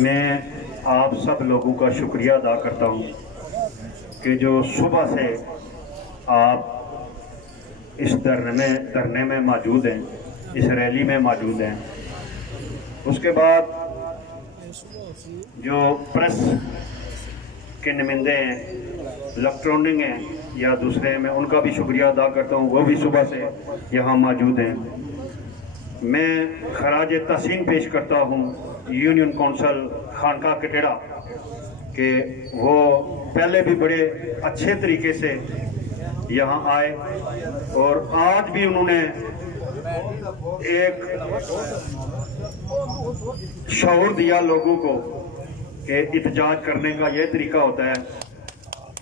मैं आप सब लोगों का शुक्रिया अदा करता हूँ कि जो सुबह से आप इस धरने में मौजूद हैं, इस रैली में मौजूद हैं। उसके बाद जो प्रेस के नुमाइंदे हैं, इलेक्ट्रॉनिक हैं या दूसरे हैं, मैं उनका भी शुक्रिया अदा करता हूँ, वो भी सुबह से यहाँ मौजूद हैं। मैं खराज तहसीन पेश करता हूँ यूनियन कौंसल खानका कटेड़ा के वो पहले भी बड़े अच्छे तरीके से यहाँ आए और आज भी उन्होंने एक शऊर दिया लोगों को कि एहतजाज करने का ये तरीका होता है।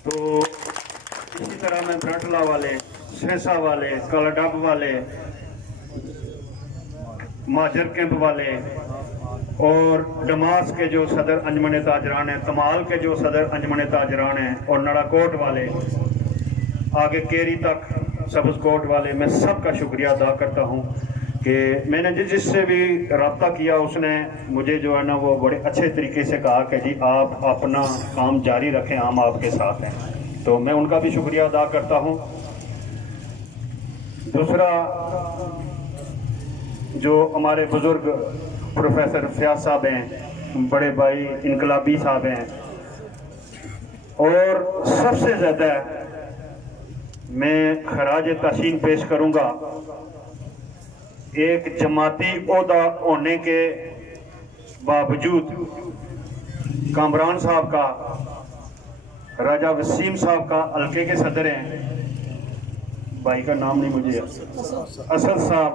तो इसी तरह मैं ब्राटला वाले, सहसा वाले, कलाडब वाले, माजर कैंप वाले और डमास के जो सदर अंजमन ताजरान हैं, तमाल के जो सदर अंजमन ताजरान हैं और नड़ाकोट वाले, आगे केरी तक सबज कोट वाले, मैं सबका शुक्रिया अदा करता हूँ कि मैंने जिससे भी रब्ता किया उसने मुझे जो है ना वो बड़े अच्छे तरीके से कहा कि जी आप अपना काम जारी रखें, हम आपके साथ हैं। तो मैं उनका भी शुक्रिया अदा करता हूँ। दूसरा, जो हमारे बुजुर्ग प्रोफेसर फयाज साहब हैं, बड़े भाई इनकलाबी साहब हैं, और सबसे ज़्यादा मैं खराज तहसीन पेश करूंगा एक जमाती ओहदा होने के बावजूद कामरान साहब का, राजा वसीम साहब का हल्के के सदर हैं, भाई का नाम नहीं मुझे, असद साहब,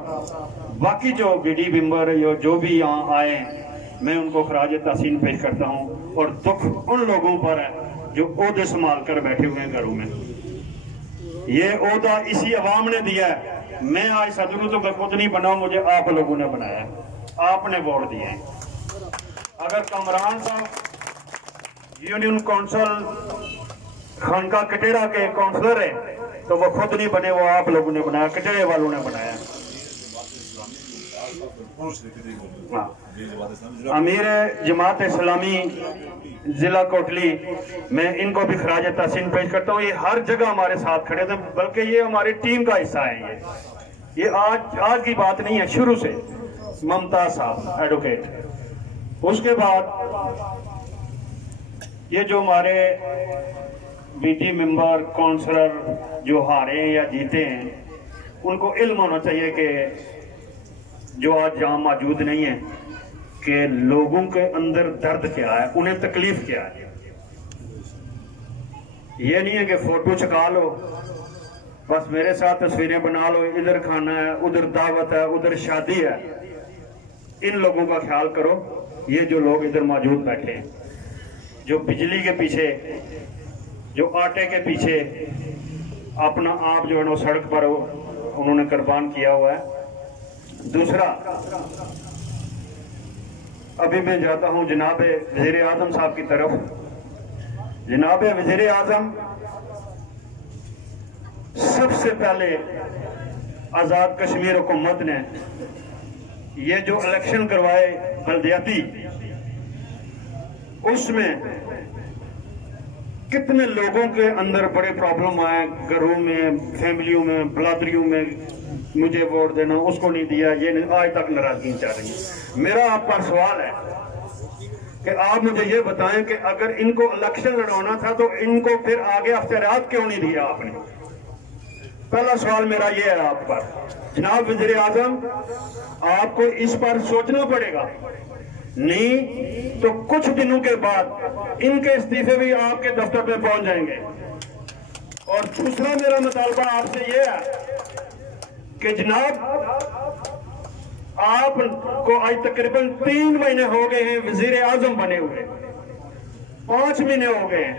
बाकी जो बीडी बिम्बर जो भी यहाँ आए हैं, मैं उनको खराज तहसीन पेश करता हूँ। और दुख उन लोगों पर है जो ओहदे संभाल कर बैठे हुए हैं घरों में। ये ओहदा इसी अवाम ने दिया है। मैं आज सदरू तो खुद नहीं बना, मुझे आप लोगों ने बनाया, आपने वोट दिए हैं। अगर कामरान साहब यूनियन कौंसल खानका कटेड़ा के काउंसलर है तो वो खुद नहीं बने, वो आप लोगों ने बनाया, कटेड़े वालों ने बनाया। अमीर जमात इस्लामी जिला कोटली, मैं इनको भी खराज तहसीन पेश करता हूँ। ये हर जगह हमारे साथ खड़े थे, बल्कि ये हमारी टीम का हिस्सा है। ये आज की बात नहीं है, शुरू से ममता साहब एडवोकेट। उसके बाद ये जो हमारे बीटी मेंबर काउंसलर जो हारे या जीते हैं, उनको इल्म होना चाहिए कि जो आज यहाँ मौजूद नहीं है कि लोगों के अंदर दर्द क्या है, उन्हें तकलीफ क्या है। ये नहीं है कि फोटो छका लो, बस मेरे साथ तस्वीरें बना लो, इधर खाना है, उधर दावत है, उधर शादी है। इन लोगों का ख्याल करो। ये जो लोग इधर मौजूद बैठे हैं, जो बिजली के पीछे, जो आटे के पीछे अपना आप जो है ना सड़क पर उन्होंने कुर्बान किया हुआ है। दूसरा, अभी मैं जाता हूं जनाब वजीर आजम साहब की तरफ। जनाब वजीर आजम सबसे पहले आजाद कश्मीर हुकूमत ने ये जो इलेक्शन करवाए बल्दियाती, उसमें कितने लोगों के अंदर बड़े प्रॉब्लम आए, घरों में, फैमिलियों में, बलादरियों में, मुझे वोट देना, उसको नहीं दिया, ये नहीं, आज तक नाराजगी चल रही है। मेरा आप पर सवाल है कि आप मुझे ये बताएं कि अगर इनको इलेक्शन लड़वाना था तो इनको फिर आगे अख्तियारात क्यों नहीं दिया आपने? पहला सवाल मेरा ये है आप पर। जनाब वज़ीर आज़म, आपको इस पर सोचना पड़ेगा, नहीं तो कुछ दिनों के बाद इनके इस्तीफे भी आपके दफ्तर पे पहुंच जाएंगे। और दूसरा मेरा मुतालबा आपसे यह है कि जनाब, आपको आज तकरीबन 3 महीने हो गए हैं वजीर आजम बने हुए, 5 महीने हो गए हैं,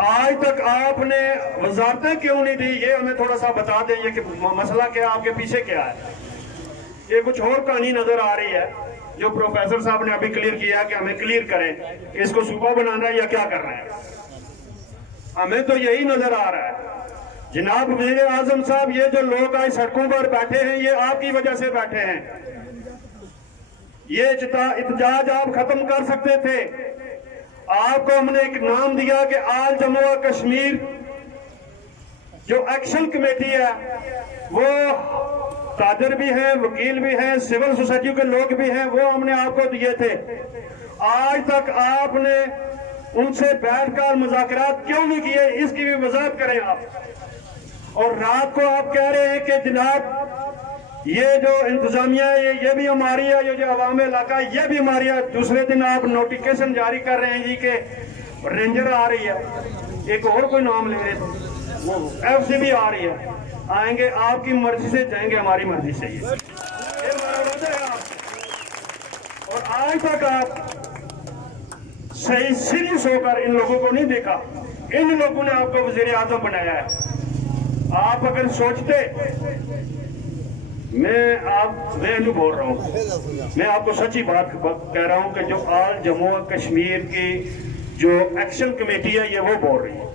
आज तक आपने वजारतें क्यों नहीं दी? ये हमें थोड़ा सा बता दें, ये कि मसला क्या, आपके पीछे क्या है? ये कुछ और कहानी नजर आ रही है जो प्रोफेसर साहब ने अभी क्लियर किया कि हमें क्लियर करें कि इसको सूबा बनाना है या क्या कर रहे हैं। हमें तो यही नजर आ रहा है। जनाब वज़ीर आज़म साहब, ये जो लोग आज सड़कों पर बैठे हैं, ये आपकी वजह से बैठे हैं। ये इhtजाज आप खत्म कर सकते थे। आपको हमने एक नाम दिया कि आल जम्मू और कश्मीर जो एक्शन कमेटी है वो ताजर भी हैं, वकील भी हैं, सिविल सोसाइटी के लोग भी हैं, वो हमने आपको दिए थे। आज तक आपने उनसे बैठकर मुज़ाकरात क्यों नहीं किए, इसकी भी वजाहत करें आप। और रात को आप कह रहे हैं कि जनाब ये जो इंतजामिया है ये भी हमारी है, ये जो अवाम इलाका है ये भी हमारी है। दूसरे दिन आप नोटिफिकेशन जारी कर रहे हैं जी के रेंजर आ रही है, एक और कोई नाम ले रहे थे, वो एफसी भी आ रही है। आएंगे आपकी मर्जी से, जाएंगे हमारी मर्जी से। ये हमारा वादा है आप। और आज तक आप सही सीरियस होकर इन लोगों को नहीं देखा। इन लोगों ने आपको वजीर आजम बनाया है। आप अगर सोचते, मैं नहीं बोल रहा हूँ, मैं आपको सच्ची बात कह रहा हूँ कि जो आल जम्मू और कश्मीर की जो एक्शन कमेटी है ये वो बोल रही है।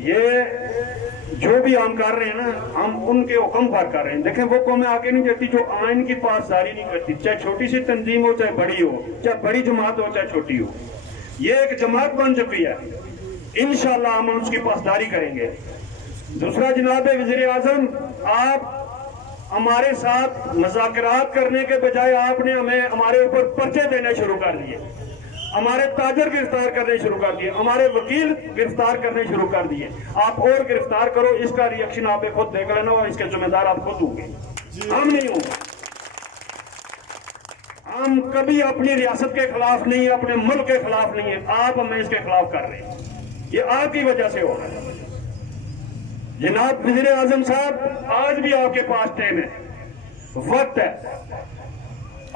ये जो भी हम कर रहे हैं ना, हम उनके हुक्म पर कर रहे हैं। देखें, वो कौमें आगे नहीं जाती जो आइन की पासदारी नहीं करती, चाहे छोटी सी तंजीम हो, चाहे बड़ी हो, चाहे बड़ी जमात हो, चाहे छोटी हो। ये एक जमात बन चुकी है, इंशाअल्लाह हम उसकी पासदारी करेंगे। दूसरा जनाब वज़ीर आज़म, आप हमारे साथ मुज़ाकरात करने के बजाय आपने हमें हमारे ऊपर पर्चे देने शुरू कर दिए, हमारे ताजर गिरफ्तार करने शुरू कर दिए, हमारे वकील गिरफ्तार करने शुरू कर दिए। आप और गिरफ्तार करो, इसका रिएक्शन आप खुद देख लेना और इसके जिम्मेदार आप खुद होंगे, हम नहीं होंगे। हम कभी अपनी रियासत के खिलाफ नहीं है, अपने मुल्क के खिलाफ नहीं है। आप हमें इसके खिलाफ कर रहे हैं, ये आपकी वजह से हो रहा है। जनाब वज़ीर आज़म साहब, आज भी आपके पास टाइम है, वक्त है।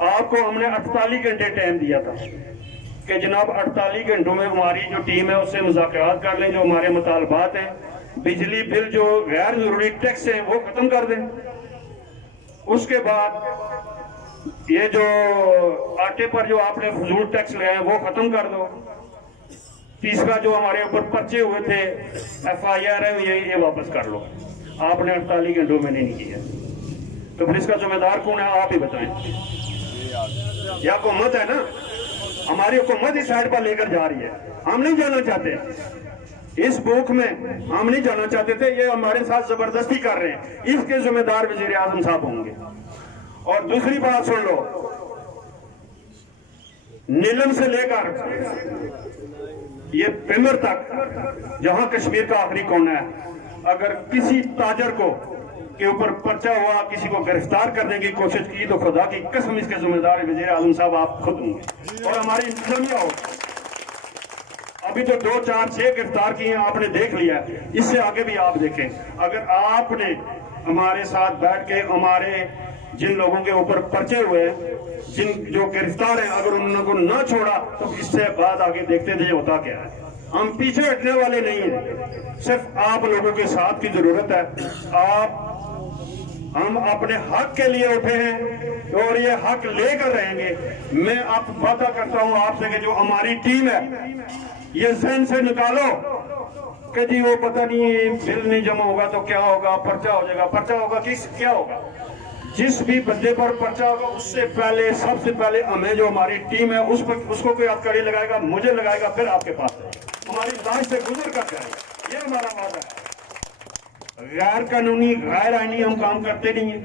आपको हमने 48 घंटे टाइम दिया था कि जनाब 48 घंटों में हमारी जो टीम है उससे मुज़ाकरात कर लें, जो हमारे मुतालबात हैं, बिजली बिल जो गैर जरूरी टैक्स हैं वो खत्म कर दें। उसके बाद ये जो आटे पर जो आपने फजूल टैक्स लगाए वो खत्म कर दो। तीसरा जो हमारे ऊपर पर्चे हुए थे, FIR है, ये वापस कर लो। आपने 48 घंटों में नहीं किया, तो फिर इसका जिम्मेदार कौन है, आप ही बताएं। यह हुकूमत है ना, हमारी हुकूमत इस साइड पर लेकर जा रही है। हम नहीं जाना चाहते इस भूख में, हम नहीं जाना चाहते थे, ये हमारे साथ जबरदस्ती कर रहे हैं। इसके जिम्मेदार वज़ीर आज़म साहब होंगे। और दूसरी बात सुन लो, नीलम से लेकर ये पिमर तक जहां कश्मीर का आखिरी कोना है, अगर किसी ताजर को के ऊपर पर्चा हुआ, किसी को गिरफ्तार करने की कोशिश की, तो खुदा की कसम इसके जिम्मेदार वज़ीर आज़म साहब आप खुद होंगे और हमारी इंतजामिया हो। अभी तो 2, 4, 6 गिरफ्तार किए हैं, आपने देख लिया, इससे आगे भी आप देखें। अगर आपने हमारे साथ बैठ के हमारे जिन लोगों के ऊपर पर्चे हुए हैं, जिन जो गिरफ्तार हैं, अगर उनको ना छोड़ा तो इससे बाद आगे देखते थे होता क्या है। हम पीछे हटने वाले नहीं हैं, सिर्फ आप लोगों के साथ की जरूरत है। हम अपने हक के लिए उठे हैं और ये हक लेकर रहेंगे। मैं आप वादा करता हूं आपसे कि जो हमारी टीम है, ये जहन से निकालो कि जी वो पता नहीं बिल नहीं जमा होगा तो क्या होगा, पर्चा हो जाएगा। पर्चा होगा क्या होगा, जिस भी बंदे पर पर्चा होगा उससे पहले, सबसे पहले हमें, जो हमारी टीम है, उसको कोई हथकड़ी लगाएगा, मुझे लगाएगा, फिर आपके पास हमारी लाश से गुजर कर जाएगा। ये हमारा वादा है। गैर कानूनी, गैर आईनी हम काम करते नहीं है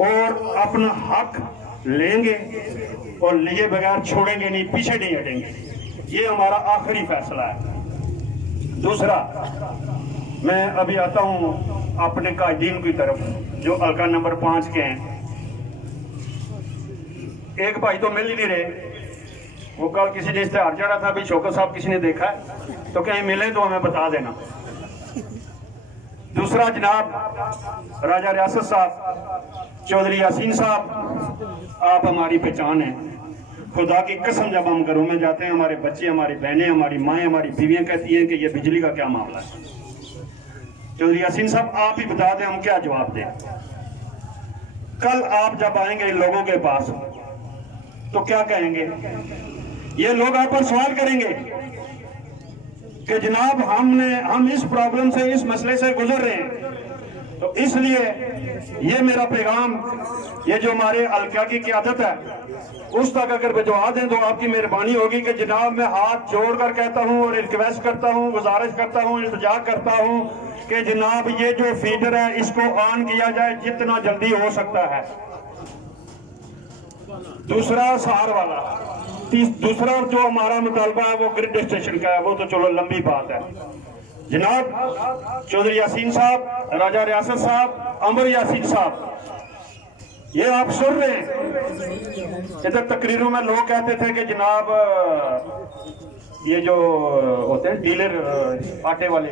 और अपना हक लेंगे और लिए बगैर छोड़ेंगे नहीं, पीछे नहीं हटेंगे। ये हमारा आखिरी फैसला है। दूसरा, मैं अभी आता हूं अपने कायदीन की तरफ जो हल्का नंबर 5 के हैं। एक भाई तो मिल ही नहीं रहे, वो कल किसी ने इश्तेहार चढ़ा था, अभी शौकत साहब किसी ने देखा है तो कहीं मिले तो हमें बता देना। दूसरा जनाब राजा रियासत साहब, चौधरी यासीन साहब, आप हमारी पहचान है। खुदा की कसम, जब हम घरों में जाते हैं, हमारे बच्चे, हमारी बहनें, हमारी माएँ, हमारी बीवियां कहती हैं कि ये बिजली का क्या मामला है। चौधरी यासीन साहब, आप ही बता दें हम क्या जवाब दें। कल आप जब आएंगे इन लोगों के पास तो क्या कहेंगे? ये लोग आप पर सवाल करेंगे कि जनाब हम इस प्रॉब्लम से, इस मसले से गुजर रहे हैं, तो इसलिए ये मेरा पैगाम, ये जो हमारे हल्का की क़यादत है उस तक अगर भिजवा दें तो आपकी मेहरबानी होगी कि जनाब मैं हाथ जोड़कर कहता हूं और रिक्वेस्ट करता हूं, गुजारिश करता हूं, इल्तिजा करता हूं कि जनाब ये जो फीडर है इसको ऑन किया जाए जितना जल्दी हो सकता है। दूसरा सहार वाला, दूसरा जो हमारा मुतालबा है वो ग्रिड स्टेशन का है, वो तो चलो लंबी बात है। जनाब चौधरी यासीन साहब, राजा रियासत साहब, अमर यासीन साहब, ये आप सुन रहे हैं। इधर तकरीरों में लोग कहते थे कि जनाब ये जो होते हैं डीलर, आटे वाले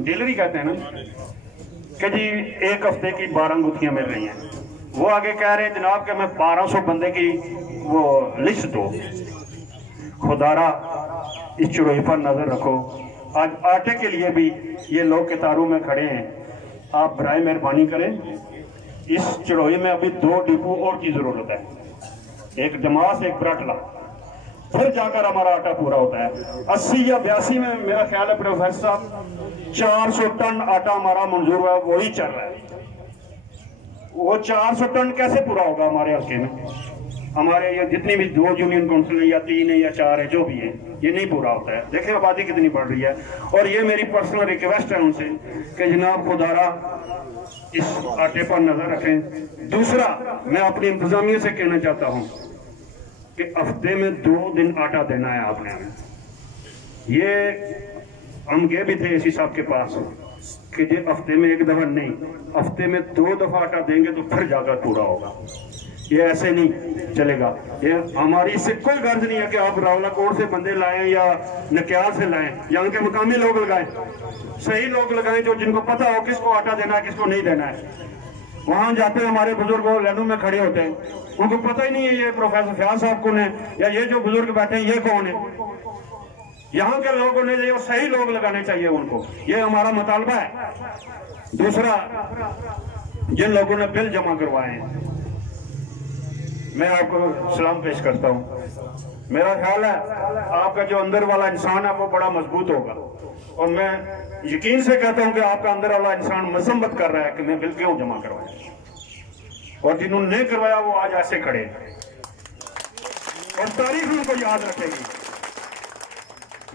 डीलर ही कहते हैं ना, कि जी एक हफ्ते की 12 अंगूठियां मिल रही हैं। वो आगे कह रहे हैं जनाब कि मैं 1200 बंदे की वो लिस्ट दो। खुदारा इस चुड़ोई पर नजर रखो। आज आटे के लिए भी ये लोग कतारों में खड़े हैं, आप बराए मेहरबानी करें। इस चढ़ोई में अभी 2 डिपो और की जरूरत है, एक जमास एक बराटला, फिर जाकर हमारा आटा पूरा होता है। 80 या 82 में मेरा ख्याल है प्रोफेसर साहब 400 टन आटा हमारा मंजूर हुआ, वही चल रहा है। वो 400 टन कैसे पूरा होगा हमारे हल्के में? हमारे ये जितनी भी 2 यूनियन काउंसिल या 3 है या 4 है जो भी है, ये नहीं पूरा होता है। देखें आबादी कितनी बढ़ रही है। और ये मेरी पर्सनल रिक्वेस्ट है उनसे कि जनाब खुदारा इस आटे पर नजर रखें। दूसरा मैं अपनी इंतजामिया से कहना चाहता हूं कि हफ्ते में 2 दिन आटा देना है आपने हमें। ये हम गए भी थे एसी साहब के पास कि ये हफ्ते में 1 दफा नहीं, हफ्ते में 2 दफा आटा देंगे तो फिर जाकर पूरा होगा। ये ऐसे नहीं चलेगा। ये हमारी इससे कोई गर्ज नहीं है कि आप रावलाकोट से बंदे लाएं या नक्याल से लाएं, यहाँ के मुकामी लोग लगाएं, सही लोग लगाएं जो जिनको पता हो किसको आटा देना है किसको नहीं देना है। वहां जाते हैं हमारे बुजुर्ग लाइनों में खड़े होते हैं, उनको पता ही नहीं है ये प्रोफेसर फयाज साहब कौन है या ये जो बुजुर्ग बैठे हैं ये कौन है। यहाँ के लोगों ने ये सही लोग लगाने चाहिए उनको, ये हमारा मुतालबा है। दूसरा, जिन लोगों ने बिल जमा करवाए हैं मैं आपको सलाम पेश करता हूँ। मेरा ख्याल है आपका जो अंदर वाला इंसान है वो बड़ा मजबूत होगा, और मैं यकीन से कहता हूँ कि आपका अंदर वाला इंसान मजम्मत कर रहा है कि मैं बिल क्यों जमा करवाया, और जिन्होंने नहीं करवाया वो आज ऐसे खड़े और तारीख उनको याद रखेगी।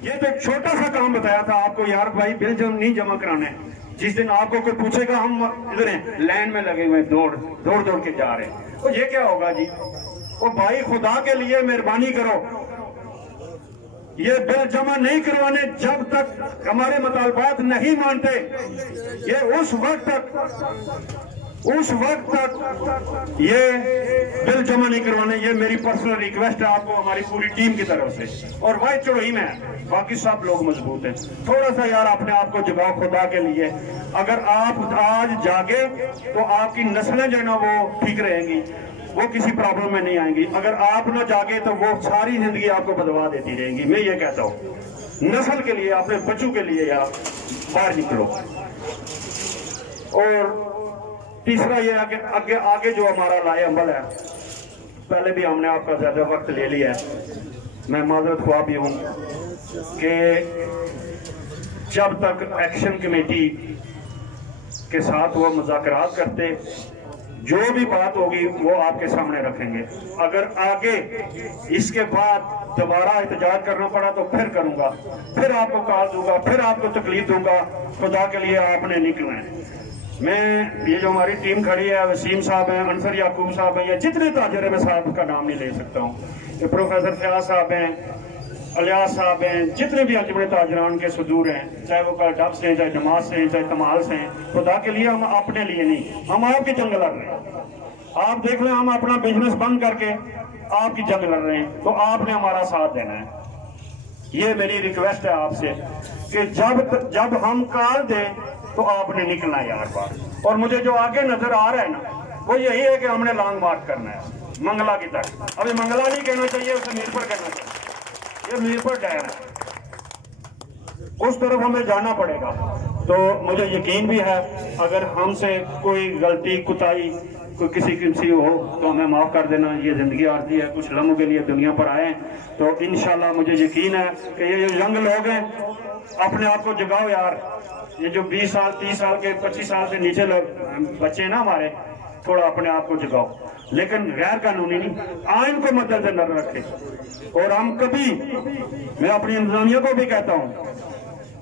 ये तो एक छोटा सा काम बताया था आपको, यार भाई बिल जम नहीं जमा कराने। जिस दिन आपको कोई पूछेगा हम इधर हैं लाइन में लगे हुए दौड़ दौड़ के जा रहे हैं, तो ये क्या होगा जी? ओ भाई खुदा के लिए मेहरबानी करो, ये बिल जमा नहीं करवाने जब तक हमारे मुतालबात नहीं मानते, ये उस वक्त तक ये बिल जमा नहीं करवाने। ये मेरी पर्सनल रिक्वेस्ट है आपको हमारी पूरी टीम की तरफ से। और भाई चढ़ोई में है, बाकी सब लोग मजबूत हैं। थोड़ा सा यार अपने आप को जगाओ खुदा के लिए। अगर आप आज जागे तो आपकी नस्लें जो है ना वो ठीक रहेंगी, वो किसी प्रॉब्लम में नहीं आएंगी। अगर आप ना जागे तो वो सारी जिंदगी आपको बदवा देती रहेंगी। मैं ये कहता हूँ नस्ल के लिए, अपने बच्चों के लिए यार बाहर निकलो। और तीसरा ये आगे जो हमारा लाए अमल है, पहले भी हमने आपका ज्यादा वक्त ले लिया है, मैं माजरत ख्वाह भी हूं कि जब तक एक्शन कमेटी के साथ वो मुज़ाकरात करते, जो भी बात होगी वो आपके सामने रखेंगे। अगर आगे इसके बाद दोबारा एहतजाज करना पड़ा तो फिर करूंगा, फिर आपको कॉल दूंगा, फिर आपको तकलीफ दूंगा। खुदा के लिए आपने निकलना है। मैं ये जो हमारी टीम खड़ी है, वसीम साहब हैं, अनसर याकूब साहब हैं, या जितने ताजर है मैं साहब का नाम नहीं ले सकता हूँ, ये प्रोफेसर फयाज साहब हैं, अलियास साहब हैं, जितने भी अजमत ताजरान के सदूर हैं, चाहे वो डब से हैं, चाहे नमाज से हैं, चाहे तमाल से हैं। खुदा के लिए हम अपने लिए नहीं, हम आपकी जंग लड़ रहे हैं। आप देख लें हम अपना बिजनेस बंद करके आपकी जंग लड़ रहे हैं, तो आपने हमारा साथ देना है। ये मेरी रिक्वेस्ट है आपसे कि जब हम कॉल दें तो आपने निकलना है यार बात। और मुझे जो आगे नजर आ रहा है ना वो यही है कि हमने लॉन्ग मार्च करना है मंगला की तरफ। अभी मंगला नहीं कहना चाहिए, उसे मीर पर कहना चाहिए। ये मीर पर डैम है, उस तरफ हमें जाना पड़ेगा। तो मुझे यकीन भी है अगर हमसे कोई गलती कुताई कोई किसी किसी हो तो हमें माफ कर देना। ये जिंदगी आती है, कुछ लम्हों के लिए दुनिया पर आए, तो इंशाल्लाह मुझे यकीन है कि ये जो यंग लोग हैं अपने आप को जगाओ यार। ये जो 20 साल 30 साल के 25 साल से नीचे बच्चे ना हमारे, थोड़ा अपने आप को जगाओ, लेकिन गैर कानूनी नहीं, आइन को मद्देनजर रखें। और हम कभी, मैं अपनी इंतजामिया को भी कहता हूं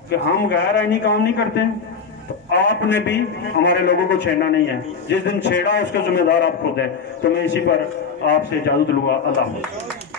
कि हम गैर आइनी काम नहीं करते हैं, तो आपने भी हमारे लोगों को छेड़ना नहीं है। जिस दिन छेड़ा उसके जिम्मेदार आप खुद है। तो मैं इसी पर आपसे इजाजत लूंगा। अल्लाह हाफ़िज़।